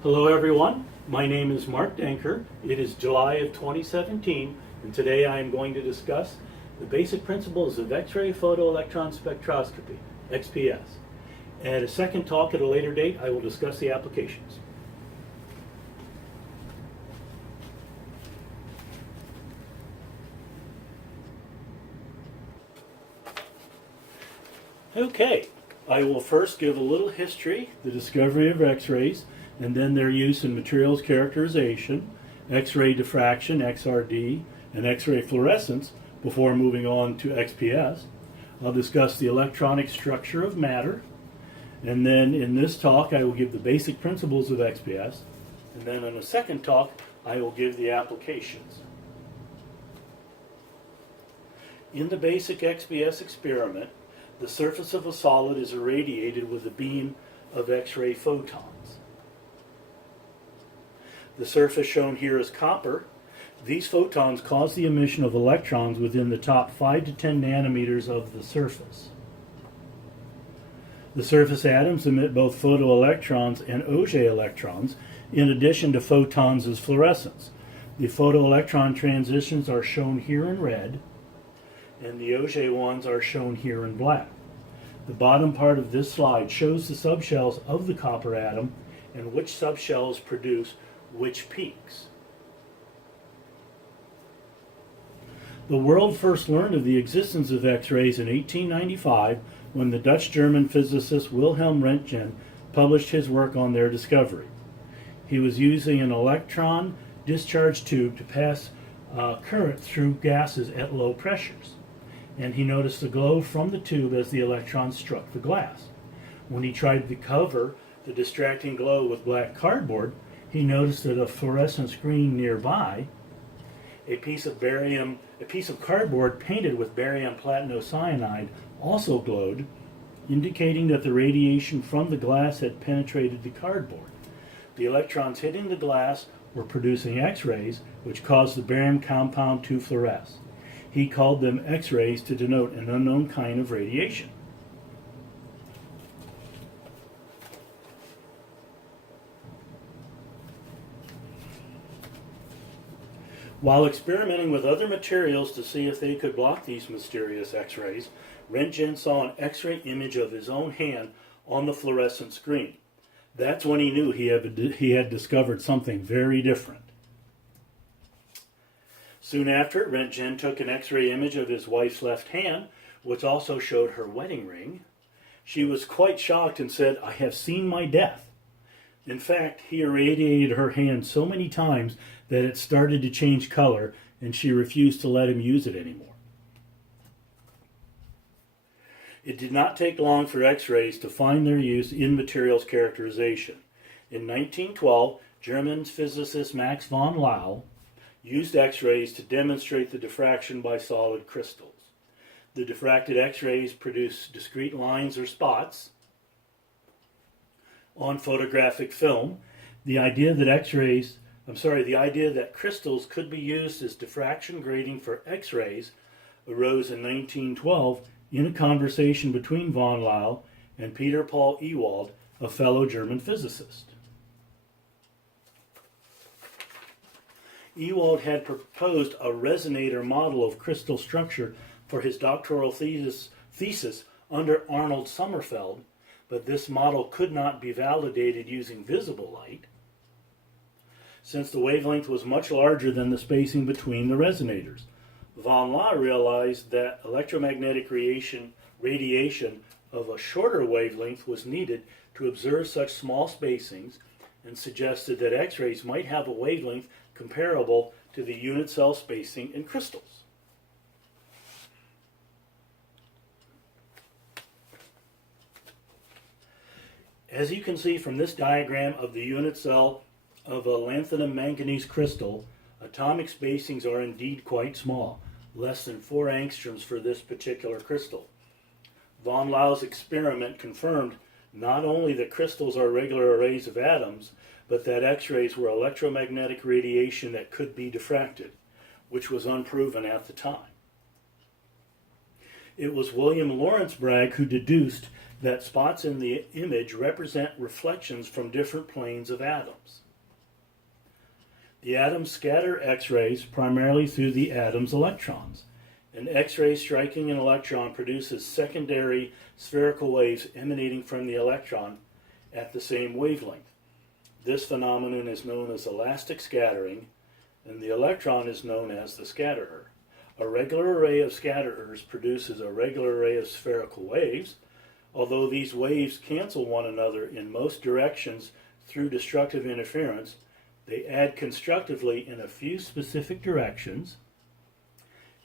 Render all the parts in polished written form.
Hello everyone, my name is Mark Denker. It is July of 2017 and today I am going to discuss the basic principles of X-ray Photoelectron Spectroscopy, XPS. At a second talk at a later date I will discuss the applications. Okay, I will first give a little history, the discovery of X-rays, and then their use in materials characterization, X-ray diffraction, XRD, and X-ray fluorescence before moving on to XPS. I'll discuss the electronic structure of matter, and then in this talk I will give the basic principles of XPS, and then in a second talk I will give the applications. In the basic XPS experiment, the surface of a solid is irradiated with a beam of X-ray photons. The surface shown here is copper. These photons cause the emission of electrons within the top 5 to 10 nanometers of the surface. The surface atoms emit both photoelectrons and Auger electrons, in addition to photons as fluorescence. The photoelectron transitions are shown here in red, and the Auger ones are shown here in black. The bottom part of this slide shows the subshells of the copper atom and which subshells produce which peaks. The world first learned of the existence of X-rays in 1895 when the Dutch-German physicist Wilhelm Röntgen published his work on their discovery. He was using an electron discharge tube to pass current through gases at low pressures, and he noticed a glow from the tube as the electrons struck the glass. When he tried to cover the distracting glow with black cardboard, he noticed that a fluorescent screen nearby, a piece of cardboard painted with barium platinocyanide, also glowed, indicating that the radiation from the glass had penetrated the cardboard. The electrons hitting the glass were producing X-rays, which caused the barium compound to fluoresce. He called them X-rays to denote an unknown kind of radiation. While experimenting with other materials to see if they could block these mysterious X-rays, Röntgen saw an X-ray image of his own hand on the fluorescent screen. That's when he knew he had discovered something very different. Soon after, Röntgen took an X-ray image of his wife's left hand, which also showed her wedding ring. She was quite shocked and said, "I have seen my death." In fact, he irradiated her hand so many times that it started to change color, and she refused to let him use it anymore. It did not take long for X-rays to find their use in materials characterization. In 1912, German physicist Max von Laue used X-rays to demonstrate the diffraction by solid crystals. The diffracted X-rays produce discrete lines or spots on photographic film. The idea that crystals could be used as diffraction grating for X-rays arose in 1912 in a conversation between von Laue and Peter Paul Ewald, a fellow German physicist. Ewald had proposed a resonator model of crystal structure for his doctoral thesis under Arnold Sommerfeld, but this model could not be validated using visible light, since the wavelength was much larger than the spacing between the resonators. Von Laue realized that electromagnetic radiation of a shorter wavelength was needed to observe such small spacings, and suggested that X-rays might have a wavelength comparable to the unit cell spacing in crystals. As you can see from this diagram of the unit cell of a lanthanum manganese crystal, atomic spacings are indeed quite small, less than 4 angstroms for this particular crystal. Von Laue's experiment confirmed not only that crystals are regular arrays of atoms, but that X-rays were electromagnetic radiation that could be diffracted, which was unproven at the time. It was William Lawrence Bragg who deduced that spots in the image represent reflections from different planes of atoms. The atoms scatter X-rays primarily through the atom's electrons. An X-ray striking an electron produces secondary spherical waves emanating from the electron at the same wavelength. This phenomenon is known as elastic scattering, and the electron is known as the scatterer. A regular array of scatterers produces a regular array of spherical waves. Although these waves cancel one another in most directions through destructive interference, they add constructively in a few specific directions,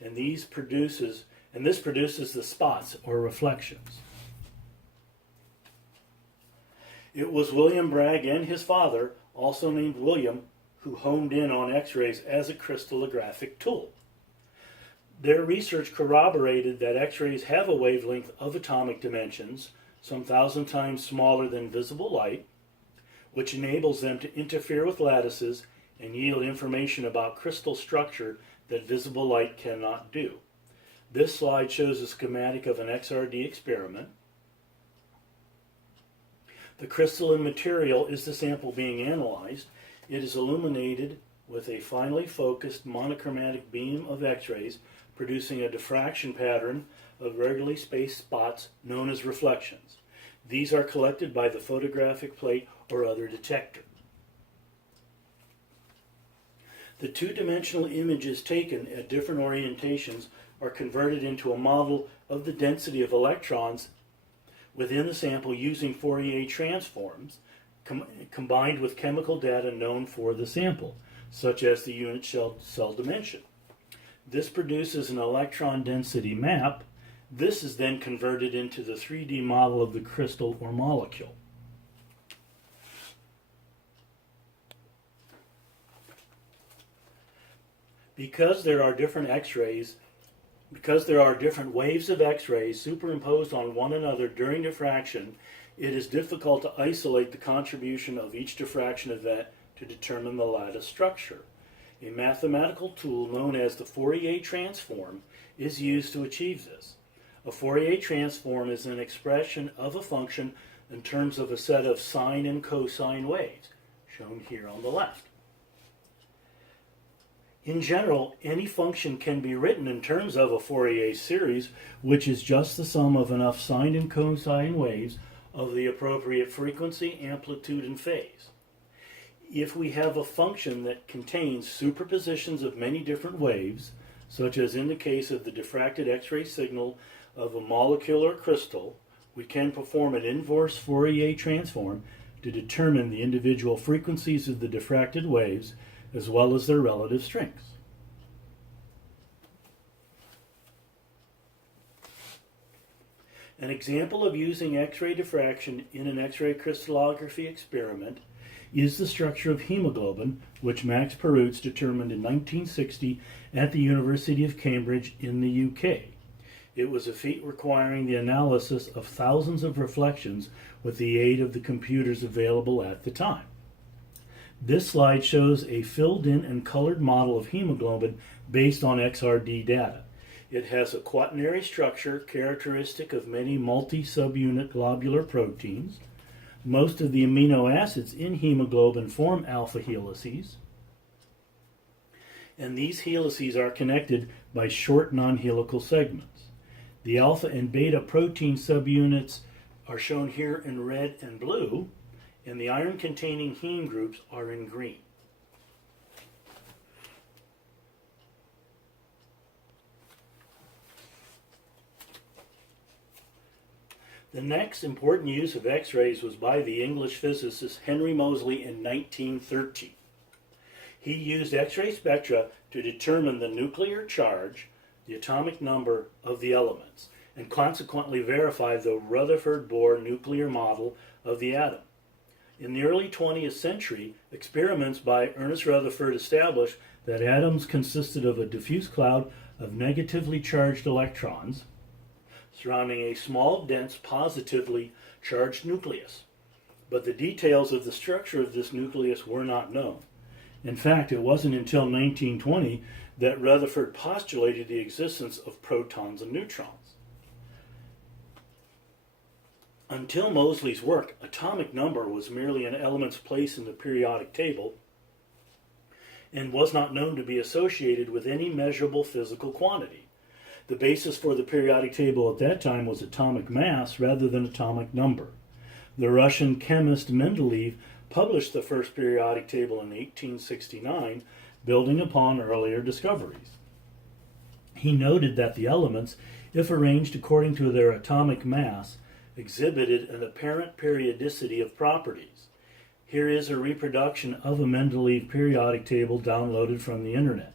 and this produces the spots or reflections. It was William Bragg and his father, also named William, who honed in on X-rays as a crystallographic tool. Their research corroborated that X-rays have a wavelength of atomic dimensions, some 1,000 times smaller than visible light, which enables them to interfere with lattices and yield information about crystal structure that visible light cannot do. This slide shows a schematic of an XRD experiment. The crystalline material is the sample being analyzed. It is illuminated with a finely focused monochromatic beam of X-rays, producing a diffraction pattern of regularly spaced spots known as reflections. These are collected by the photographic plate or other detector. The two-dimensional images taken at different orientations are converted into a model of the density of electrons within the sample using Fourier transforms combined with chemical data known for the sample, such as the unit cell dimension. This produces an electron density map. This is then converted into the 3D model of the crystal or molecule. Because there are different waves of X-rays superimposed on one another during diffraction, it is difficult to isolate the contribution of each diffraction event to determine the lattice structure. A mathematical tool known as the Fourier transform is used to achieve this. A Fourier transform is an expression of a function in terms of a set of sine and cosine waves, shown here on the left. In general, any function can be written in terms of a Fourier series, which is just the sum of enough sine and cosine waves of the appropriate frequency, amplitude, and phase. If we have a function that contains superpositions of many different waves, such as in the case of the diffracted X-ray signal of a molecule or crystal, we can perform an inverse Fourier transform to determine the individual frequencies of the diffracted waves as well as their relative strengths. An example of using X-ray diffraction in an X-ray crystallography experiment is the structure of hemoglobin, which Max Perutz determined in 1960 at the University of Cambridge in the UK. It was a feat requiring the analysis of thousands of reflections with the aid of the computers available at the time. This slide shows a filled-in and colored model of hemoglobin based on XRD data. It has a quaternary structure characteristic of many multi-subunit globular proteins. Most of the amino acids in hemoglobin form alpha helices, and these helices are connected by short non-helical segments. The alpha and beta protein subunits are shown here in red and blue, and the iron-containing heme groups are in green. The next important use of X-rays was by the English physicist Henry Moseley in 1913. He used X-ray spectra to determine the nuclear charge, the atomic number of the elements, and consequently verify the Rutherford-Bohr nuclear model of the atom. In the early 20th century, experiments by Ernest Rutherford established that atoms consisted of a diffuse cloud of negatively charged electrons surrounding a small, dense, positively charged nucleus. But the details of the structure of this nucleus were not known. In fact, it wasn't until 1920 that Rutherford postulated the existence of protons and neutrons. Until Moseley's work, atomic number was merely an element's place in the periodic table and was not known to be associated with any measurable physical quantity. The basis for the periodic table at that time was atomic mass rather than atomic number. The Russian chemist Mendeleev published the first periodic table in 1869, building upon earlier discoveries. He noted that the elements, if arranged according to their atomic mass, exhibited an apparent periodicity of properties. Here is a reproduction of a Mendeleev periodic table downloaded from the internet.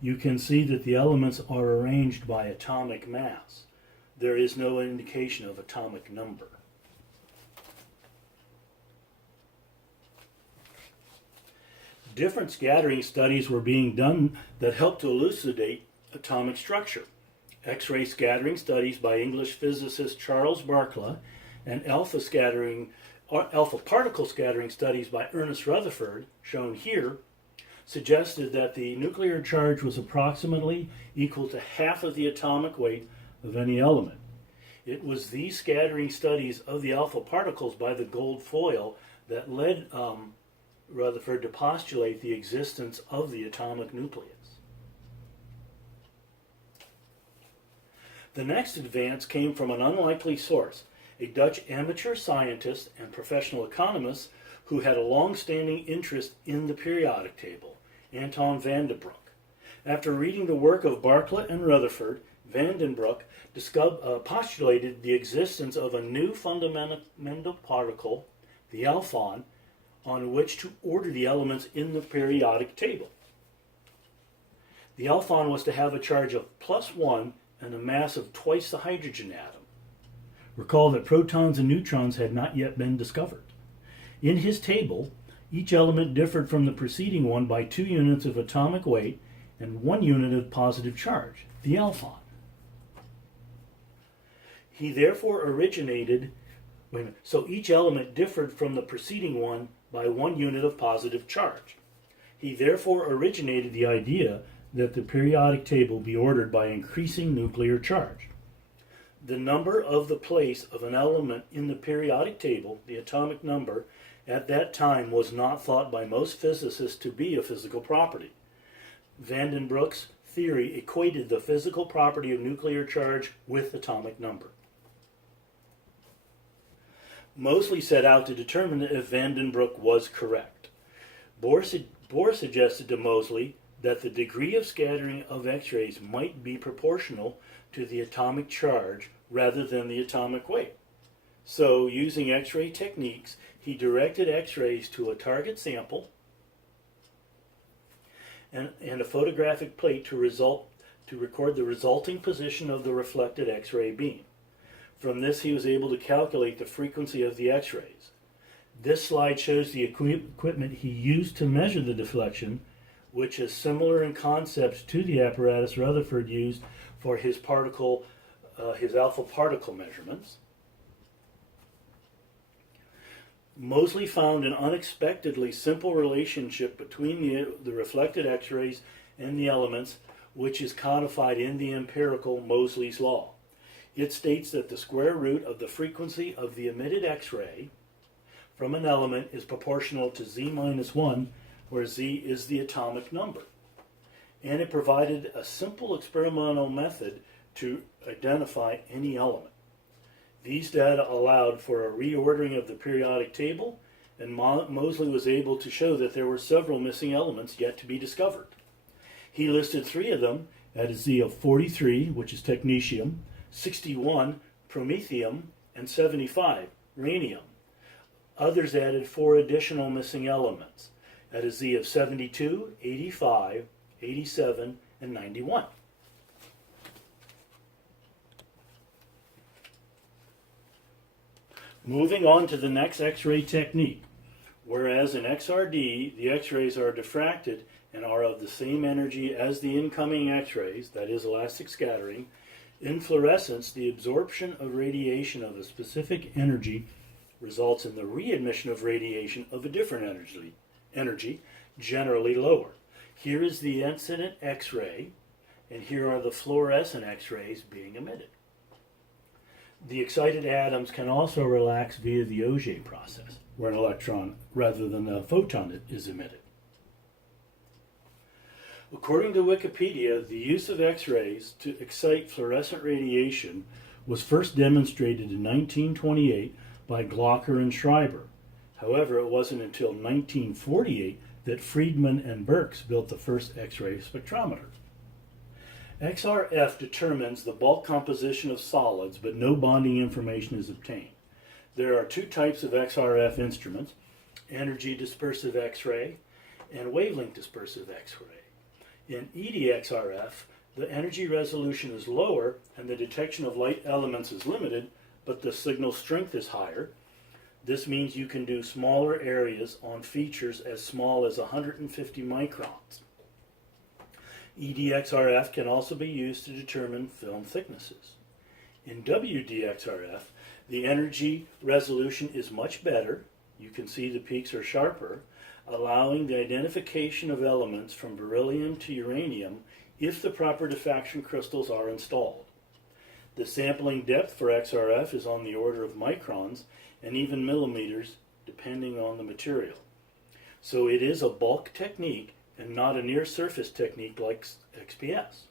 You can see that the elements are arranged by atomic mass. There is no indication of atomic number. Different scattering studies were being done that helped to elucidate atomic structure. X-ray scattering studies by English physicist Charles Barkla and alpha particle scattering studies by Ernest Rutherford, shown here, suggested that the nuclear charge was approximately equal to half of the atomic weight of any element. It was these scattering studies of the alpha particles by the gold foil that led Rutherford to postulate the existence of the atomic nucleus. The next advance came from an unlikely source, a Dutch amateur scientist and professional economist who had a long-standing interest in the periodic table, Anton van den Broek. After reading the work of Barkla and Rutherford, van den Broek postulated the existence of a new fundamental particle, the alphon, on which to order the elements in the periodic table. The alphon was to have a charge of +1 and a mass of twice the hydrogen atom. Recall that protons and neutrons had not yet been discovered. In his table, each element differed from the preceding one by 2 units of atomic weight and 1 unit of positive charge, the alphon. He therefore so each element differed from the preceding one by 1 unit of positive charge. He therefore originated the idea that the periodic table be ordered by increasing nuclear charge. The number of the place of an element in the periodic table, the atomic number, at that time was not thought by most physicists to be a physical property. Van den Broek's theory equated the physical property of nuclear charge with atomic number. Moseley set out to determine if Van den Broek was correct. Bohr suggested to Moseley that the degree of scattering of X-rays might be proportional to the atomic charge rather than the atomic weight. So, using X-ray techniques, he directed X-rays to a target sample and a photographic plate to record the resulting position of the reflected X-ray beam. From this, he was able to calculate the frequency of the X-rays. This slide shows the equipment he used to measure the deflection, which is similar in concept to the apparatus Rutherford used for his alpha particle measurements. Moseley found an unexpectedly simple relationship between the reflected X-rays and the elements, which is codified in the empirical Moseley's law. It states that the square root of the frequency of the emitted X-ray from an element is proportional to z minus 1, where z is the atomic number. And it provided a simple experimental method to identify any element. These data allowed for a reordering of the periodic table, and Moseley was able to show that there were several missing elements yet to be discovered. He listed 3 of them at a z of 43, which is technetium, 61, promethium, and 75, rhenium. Others added 4 additional missing elements at a z of 72, 85, 87, and 91. Moving on to the next X-ray technique. Whereas in XRD, the X-rays are diffracted and are of the same energy as the incoming X-rays, that is elastic scattering, in fluorescence, the absorption of radiation of a specific energy results in the re-emission of radiation of a different energy, generally lower. Here is the incident X-ray, and here are the fluorescent X-rays being emitted. The excited atoms can also relax via the Auger process, where an electron rather than a photon is emitted. According to Wikipedia, the use of X-rays to excite fluorescent radiation was first demonstrated in 1928 by Glocker and Schreiber. However, it wasn't until 1948 that Friedman and Birks built the first X-ray spectrometer. XRF determines the bulk composition of solids, but no bonding information is obtained. There are two types of XRF instruments, energy dispersive X-ray and wavelength dispersive X-ray. In EDXRF, the energy resolution is lower and the detection of light elements is limited, but the signal strength is higher. This means you can do smaller areas on features as small as 150 microns. EDXRF can also be used to determine film thicknesses. In WDXRF, the energy resolution is much better. You can see the peaks are sharper, allowing the identification of elements from beryllium to uranium if the proper diffraction crystals are installed. The sampling depth for XRF is on the order of microns and even millimeters depending on the material. So it is a bulk technique and not a near-surface technique like XPS.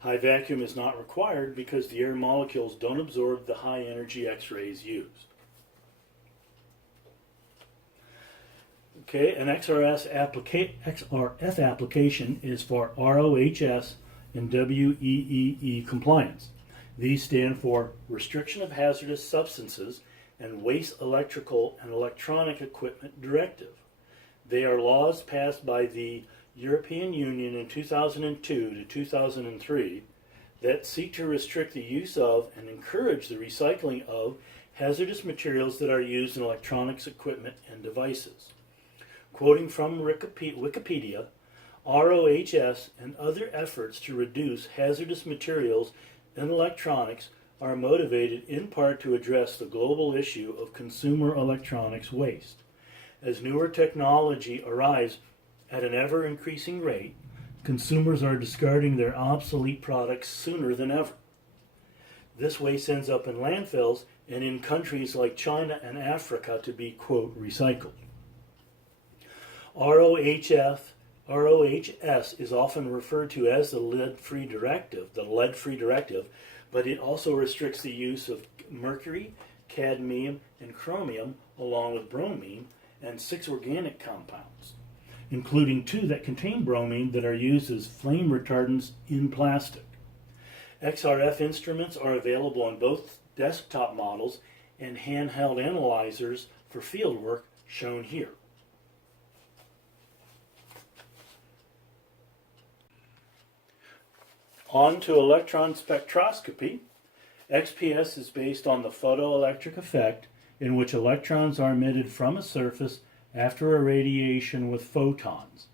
High vacuum is not required because the air molecules don't absorb the high-energy X-rays used. Okay, an XRF application is for RoHS and WEEE compliance. These stand for Restriction of Hazardous Substances and Waste Electrical and Electronic Equipment Directive. They are laws passed by the European Union in 2002 to 2003 that seek to restrict the use of and encourage the recycling of hazardous materials that are used in electronics equipment and devices. Quoting from Wikipedia, RoHS and other efforts to reduce hazardous materials in electronics are motivated in part to address the global issue of consumer electronics waste. As newer technology arrives at an ever-increasing rate, consumers are discarding their obsolete products sooner than ever. This waste ends up in landfills and in countries like China and Africa to be, quote, recycled. RoHS is often referred to as the lead-free directive, but it also restricts the use of mercury, cadmium, and chromium, along with bromine, and 6 organic compounds, including 2 that contain bromine that are used as flame retardants in plastic. XRF instruments are available on both desktop models and handheld analyzers for field work, shown here. On to electron spectroscopy. XPS is based on the photoelectric effect in which electrons are emitted from a surface after irradiation with photons.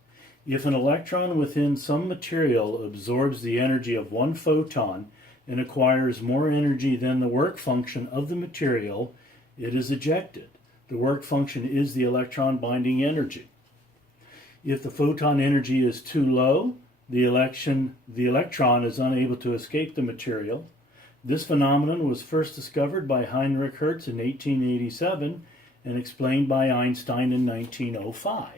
If an electron within some material absorbs the energy of one photon and acquires more energy than the work function of the material, it is ejected. The work function is the electron binding energy. If the photon energy is too low, the electron is unable to escape the material. This phenomenon was first discovered by Heinrich Hertz in 1887 and explained by Einstein in 1905.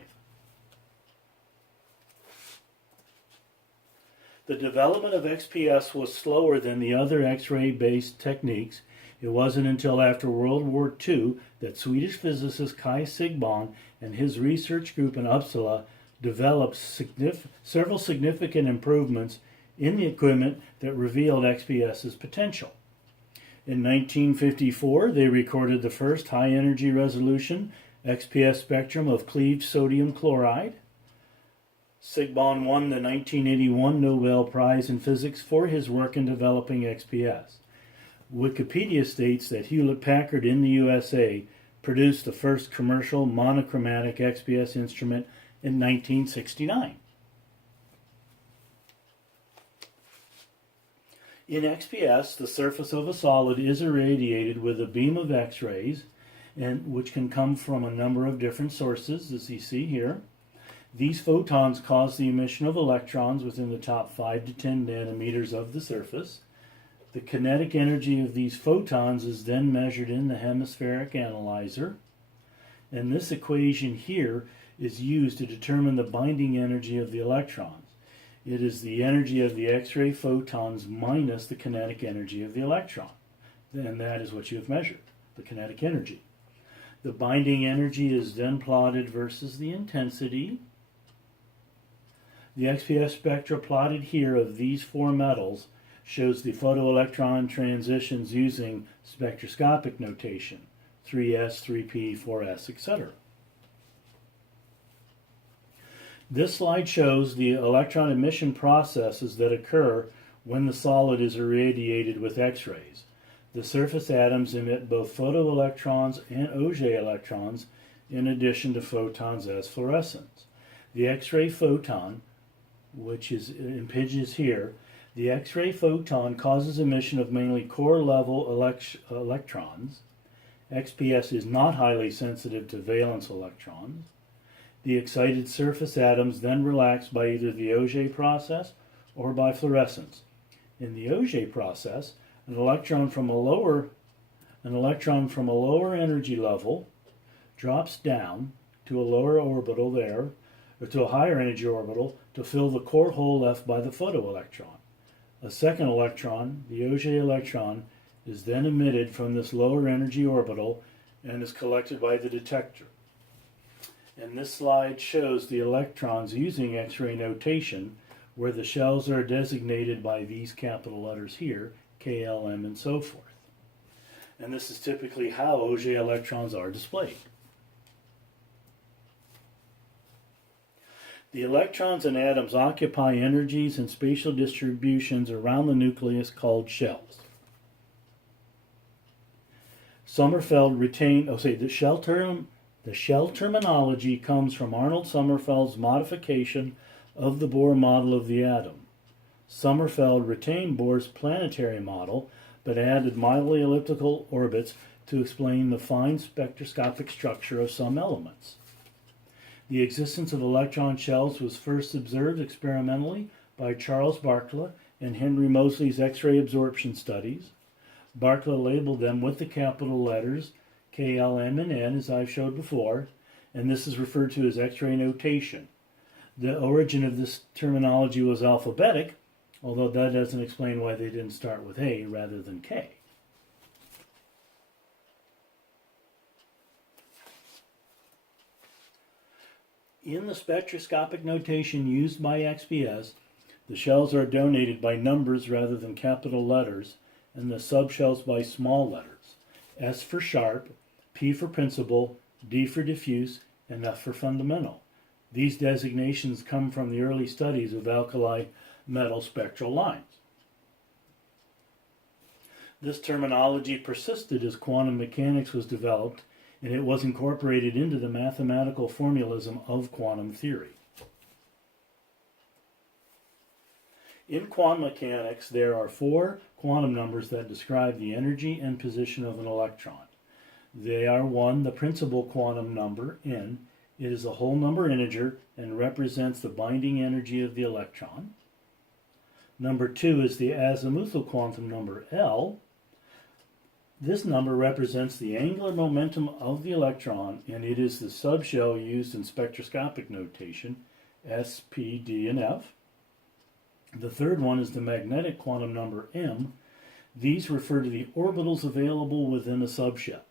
The development of XPS was slower than the other X-ray based techniques. It wasn't until after World War II that Swedish physicist Kai Sigbahn and his research group in Uppsala developed several significant improvements in the equipment that revealed XPS's potential. In 1954, they recorded the first high-energy resolution XPS spectrum of cleaved sodium chloride. Sigbahn won the 1981 Nobel Prize in Physics for his work in developing XPS. Wikipedia states that Hewlett-Packard in the USA produced the first commercial monochromatic XPS instrument in 1969. In XPS, the surface of a solid is irradiated with a beam of X-rays, which can come from a number of different sources, as you see here. These photons cause the emission of electrons within the top 5 to 10 nanometers of the surface. The kinetic energy of these photons is then measured in the hemispheric analyzer, and this equation here is used to determine the binding energy of the electrons. It is the energy of the X-ray photons minus the kinetic energy of the electron. And that is what you have measured, the kinetic energy. The binding energy is then plotted versus the intensity. The XPS spectra plotted here of these four metals shows the photoelectron transitions using spectroscopic notation, 3s, 3p, 4s, etc. This slide shows the electron emission processes that occur when the solid is irradiated with X-rays. The surface atoms emit both photoelectrons and Auger electrons in addition to photons as fluorescents. The X-ray photon, which is impinges here, the X-ray photon causes emission of mainly core-level electrons. XPS is not highly sensitive to valence electrons. The excited surface atoms then relax by either the Auger process or by fluorescence. In the Auger process, an electron from a lower energy level drops down to a lower orbital there, or to a higher energy orbital, to fill the core hole left by the photoelectron. A second electron, the Auger electron, is then emitted from this lower energy orbital and is collected by the detector. And this slide shows the electrons using X-ray notation, where the shells are designated by these capital letters here, K, L, M, and so forth. And this is typically how Auger electrons are displayed. The electrons and atoms occupy energies and spatial distributions around the nucleus called shells. Sommerfeld retained, the shell terminology comes from Arnold Sommerfeld's modification of the Bohr model of the atom. Sommerfeld retained Bohr's planetary model, but added mildly elliptical orbits to explain the fine spectroscopic structure of some elements. The existence of electron shells was first observed experimentally by Charles Barkla in Henry Moseley's X-ray absorption studies. Barkla labeled them with the capital letters K, L, M, and N, as I've showed before, and this is referred to as X-ray notation. The origin of this terminology was alphabetic, although that doesn't explain why they didn't start with A rather than K. In the spectroscopic notation used by XPS, the shells are denoted by numbers rather than capital letters, and the subshells by small letters. S for sharp, P for principal, D for diffuse, and F for fundamental. These designations come from the early studies of alkali metal spectral lines. This terminology persisted as quantum mechanics was developed, and it was incorporated into the mathematical formalism of quantum theory. In quantum mechanics, there are four quantum numbers that describe the energy and position of an electron. They are: 1, the principal quantum number, N. It is a whole number integer and represents the binding energy of the electron. Number 2 is the azimuthal quantum number, L. This number represents the angular momentum of the electron, and it is the subshell used in spectroscopic notation, S, P, D, and F. The third one is the magnetic quantum number, M. These refer to the orbitals available within a subshell.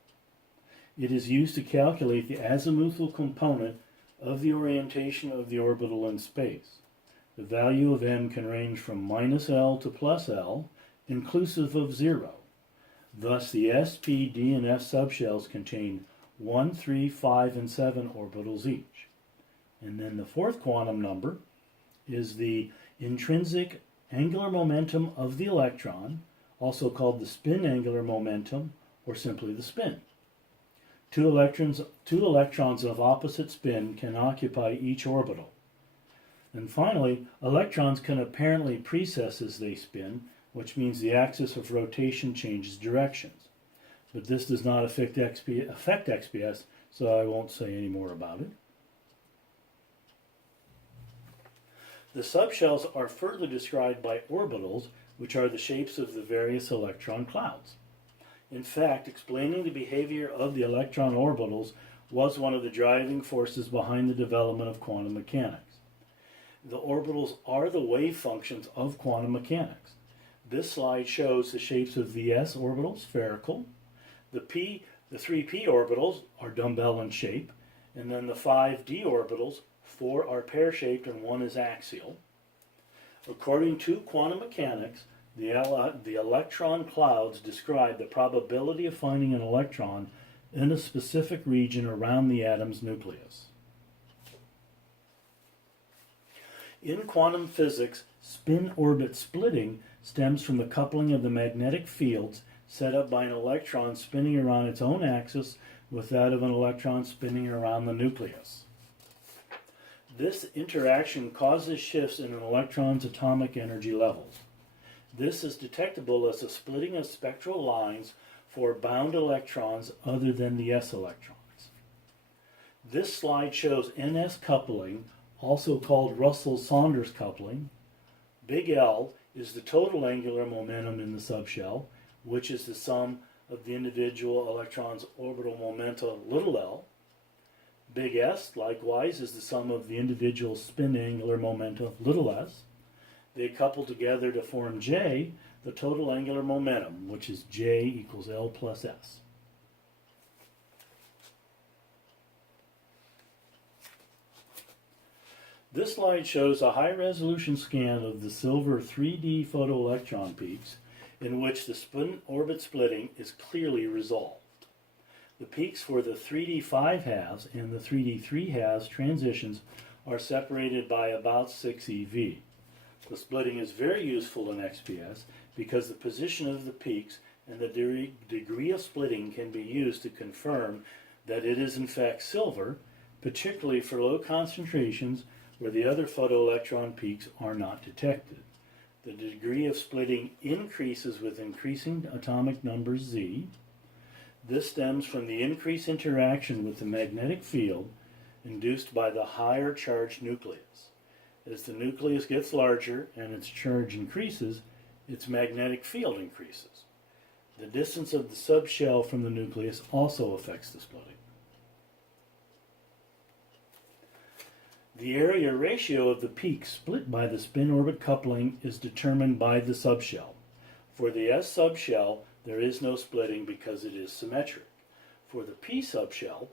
It is used to calculate the azimuthal component of the orientation of the orbital in space. The value of M can range from -L to +L, inclusive of 0. Thus, the S, P, D, and F subshells contain 1, 3, 5, and 7 orbitals each. And then the fourth quantum number is the intrinsic angular momentum of the electron, also called the spin angular momentum, or simply the spin. Two electrons of opposite spin can occupy each orbital. And finally, electrons can apparently precess as they spin, which means the axis of rotation changes directions. But this does not affect XPS, so I won't say any more about it. The subshells are further described by orbitals, which are the shapes of the various electron clouds. In fact, explaining the behavior of the electron orbitals was one of the driving forces behind the development of quantum mechanics. The orbitals are the wave functions of quantum mechanics. This slide shows the shapes of the s orbital, spherical. The 3p orbitals are dumbbell in shape, and then the 5d orbitals, 4 are pear-shaped and 1 is axial. According to quantum mechanics, the electron clouds describe the probability of finding an electron in a specific region around the atom's nucleus. In quantum physics, spin-orbit splitting stems from the coupling of the magnetic fields set up by an electron spinning around its own axis with that of an electron spinning around the nucleus. This interaction causes shifts in an electron's atomic energy levels. This is detectable as a splitting of spectral lines for bound electrons other than the s electrons. This slide shows ns coupling, also called Russell-Saunders coupling. Big L is the total angular momentum in the subshell, which is the sum of the individual electron's orbital momenta little l. Big S, likewise, is the sum of the individual spin angular momenta little s. They couple together to form J, the total angular momentum, which is J equals L plus S. This slide shows a high-resolution scan of the silver 3D photoelectron peaks in which the spin-orbit splitting is clearly resolved. The peaks for the 3D 5 halves and the 3D 3 halves transitions are separated by about 6 eV. The splitting is very useful in XPS because the position of the peaks and the degree of splitting can be used to confirm that it is in fact silver, particularly for low concentrations where the other photoelectron peaks are not detected. The degree of splitting increases with increasing atomic number Z. This stems from the increased interaction with the magnetic field induced by the higher charged nucleus. As the nucleus gets larger and its charge increases, its magnetic field increases. The distance of the subshell from the nucleus also affects the splitting. The area ratio of the peak split by the spin-orbit coupling is determined by the subshell. For the S subshell, there is no splitting because it is symmetric. For the P subshell,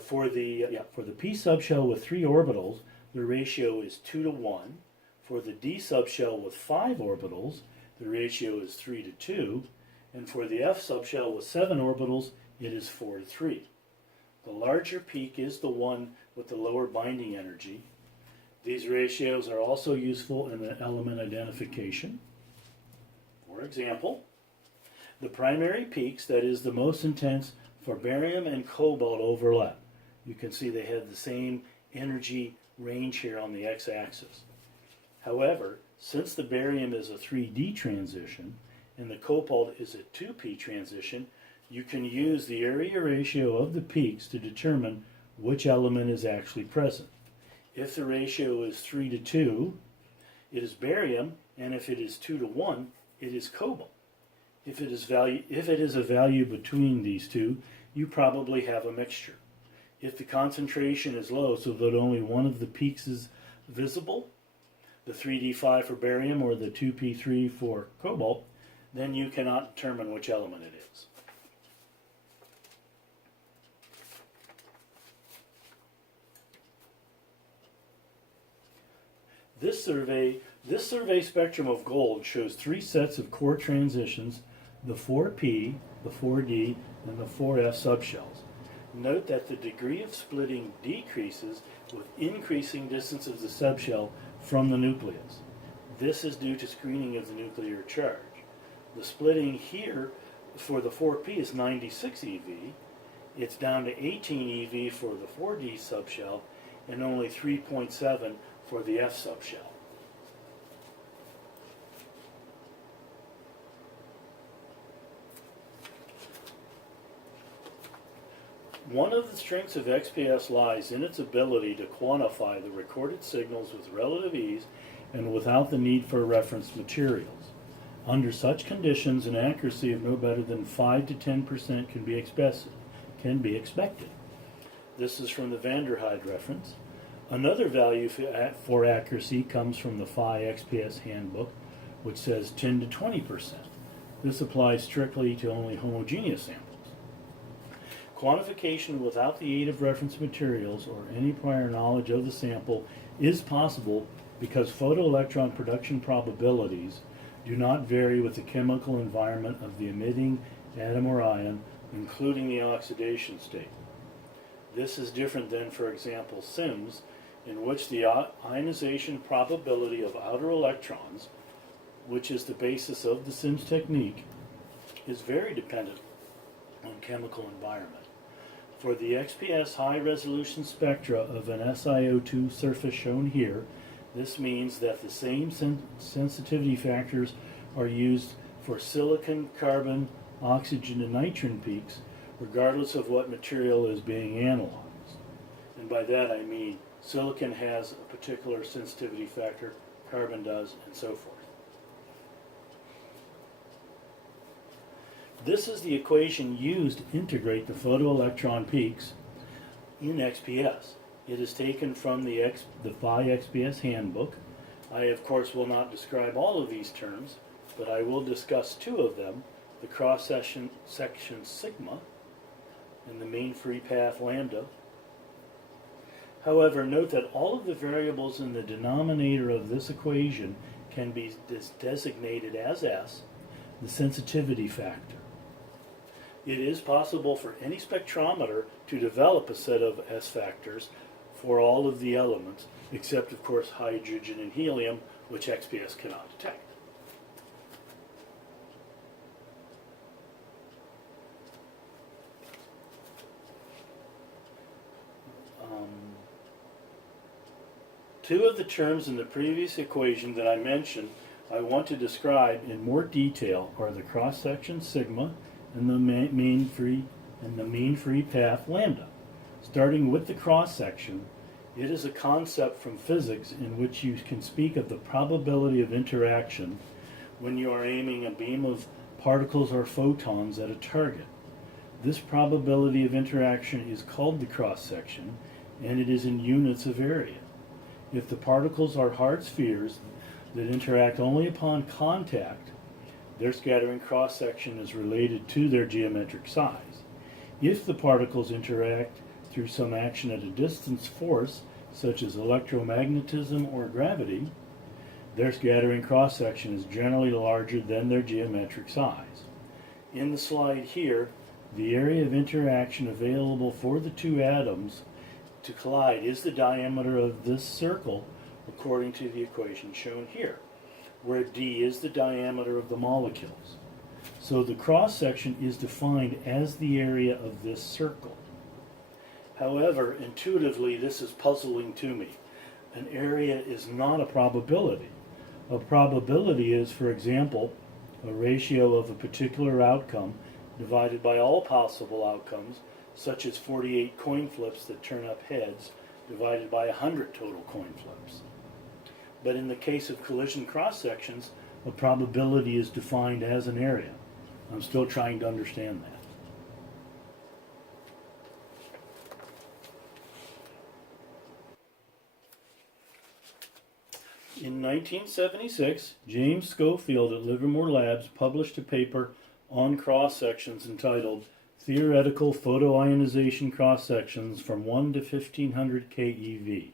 for the P subshell with 3 orbitals, the ratio is 2 to 1. For the D subshell with 5 orbitals, the ratio is 3 to 2. And for the F subshell with 7 orbitals, it is 4 to 3. The larger peak is the one with the lower binding energy. These ratios are also useful in the element identification. For example, the primary peaks, that is the most intense for barium and cobalt, overlap. You can see they have the same energy range here on the x-axis. However, since the barium is a 3D transition and the cobalt is a 2p transition, you can use the area ratio of the peaks to determine which element is actually present. If the ratio is 3 to 2, it is barium, and if it is 2 to 1, it is cobalt. If it is a value between these two, you probably have a mixture. If the concentration is low so that only one of the peaks is visible, the 3D5 for barium or the 2p3 for cobalt, then you cannot determine which element it is. This survey spectrum of gold shows 3 sets of core transitions, the 4p, the 4d, and the 4f subshells. Note that the degree of splitting decreases with increasing distance of the subshell from the nucleus. This is due to screening of the nuclear charge. The splitting here for the 4p is 96 eV. It's down to 18 eV for the 4d subshell and only 3.7 for the F subshell. One of the strengths of XPS lies in its ability to quantify the recorded signals with relative ease and without the need for reference materials. Under such conditions, an accuracy of no better than 5 to 10% can be expected. This is from the Van der Heide reference. Another value for accuracy comes from the Phi XPS handbook, which says 10 to 20%. This applies strictly to only homogeneous samples. Quantification without the aid of reference materials or any prior knowledge of the sample is possible because photoelectron production probabilities do not vary with the chemical environment of the emitting atom or ion, including the oxidation state. This is different than, for example, SIMS, in which the ionization probability of outer electrons, which is the basis of the SIMS technique, is very dependent on chemical environment. For the XPS high-resolution spectra of an SiO2 surface shown here, this means that the same sensitivity factors are used for silicon, carbon, oxygen, and nitrogen peaks, regardless of what material is being analyzed. And by that I mean silicon has a particular sensitivity factor, carbon does, and so forth. This is the equation used to integrate the photoelectron peaks in XPS. It is taken from the Phi XPS handbook. I, of course, will not describe all of these terms, but I will discuss two of them, the cross-section sigma and the mean free path lambda. However, note that all of the variables in the denominator of this equation can be designated as S, the sensitivity factor. It is possible for any spectrometer to develop a set of S factors for all of the elements, except of course hydrogen and helium, which XPS cannot detect. Two of the terms in the previous equation that I mentioned I want to describe in more detail are the cross-section sigma and the mean free path lambda. Starting with the cross-section, it is a concept from physics in which you can speak of the probability of interaction when you are aiming a beam of particles or photons at a target. This probability of interaction is called the cross-section, and it is in units of area. If the particles are hard spheres that interact only upon contact, their scattering cross-section is related to their geometric size. If the particles interact through some action at a distance force, such as electromagnetism or gravity, their scattering cross-section is generally larger than their geometric size. In the slide here, the area of interaction available for the two atoms to collide is the diameter of this circle according to the equation shown here, where d is the diameter of the molecules. So the cross-section is defined as the area of this circle. However, intuitively this is puzzling to me. An area is not a probability. A probability is, for example, a ratio of a particular outcome divided by all possible outcomes, such as 48 coin flips that turn up heads, divided by 100 total coin flips. But in the case of collision cross-sections, a probability is defined as an area. I'm still trying to understand that. In 1976, James Schofield at Livermore Labs published a paper on cross-sections entitled Theoretical Photoionization Cross-Sections from 1 to 1500 keV.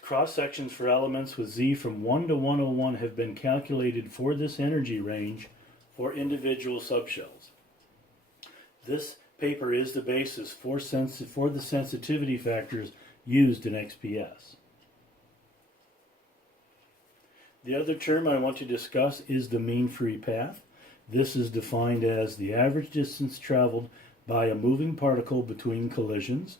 Cross-sections for elements with Z from 1 to 101 have been calculated for this energy range for individual subshells. This paper is the basis for the sensitivity factors used in XPS. The other term I want to discuss is the mean free path. This is defined as the average distance traveled by a moving particle between collisions.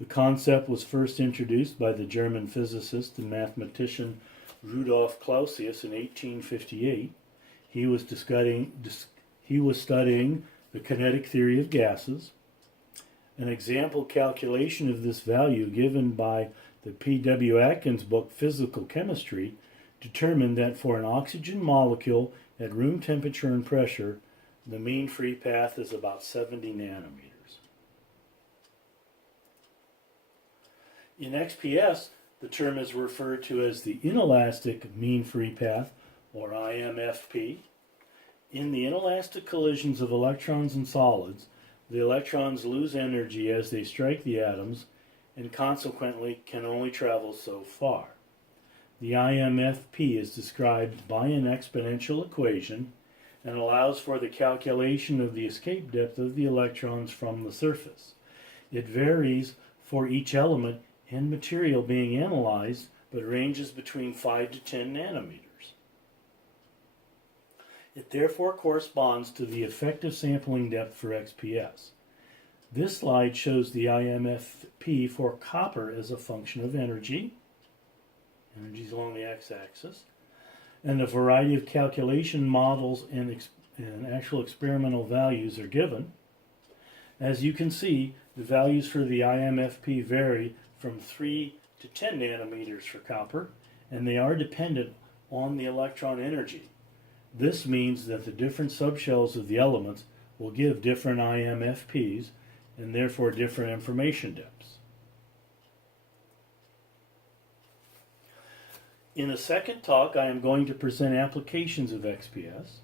The concept was first introduced by the German physicist and mathematician Rudolf Clausius in 1858. He was studying the kinetic theory of gases. An example calculation of this value given by The P.W. Atkins book, Physical Chemistry, determined that for an oxygen molecule at room temperature and pressure, the mean free path is about 70 nanometers. In XPS, the term is referred to as the inelastic mean free path, or IMFP. In the inelastic collisions of electrons and solids, the electrons lose energy as they strike the atoms and consequently can only travel so far. The IMFP is described by an exponential equation and allows for the calculation of the escape depth of the electrons from the surface. It varies for each element and material being analyzed, but ranges between 5 to 10 nanometers. It therefore corresponds to the effective sampling depth for XPS. This slide shows the IMFP for copper as a function of energy. Energy is along the x-axis. And a variety of calculation models and actual experimental values are given. As you can see, the values for the IMFP vary from 3 to 10 nanometers for copper, and they are dependent on the electron energy. This means that the different subshells of the elements will give different IMFPs and therefore different information depths. In a second talk, I am going to present applications of XPS.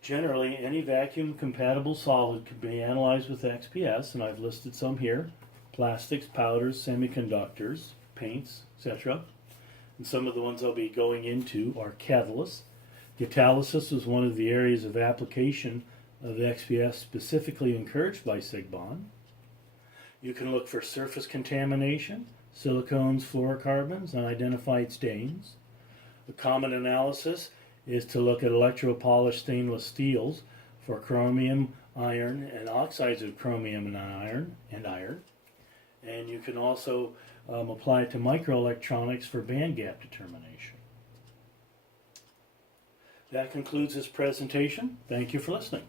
Generally, any vacuum-compatible solid can be analyzed with XPS, and I've listed some here: plastics, powders, semiconductors, paints, etc. And some of the ones I'll be going into are catalysts. Catalysis is one of the areas of application of XPS specifically encouraged by SIGBON. You can look for surface contamination, silicones, fluorocarbons, and identified stains. A common analysis is to look at electropolished stainless steels for chromium, iron, and oxides of chromium and iron. And you can also apply it to microelectronics for band gap determination. That concludes this presentation. Thank you for listening.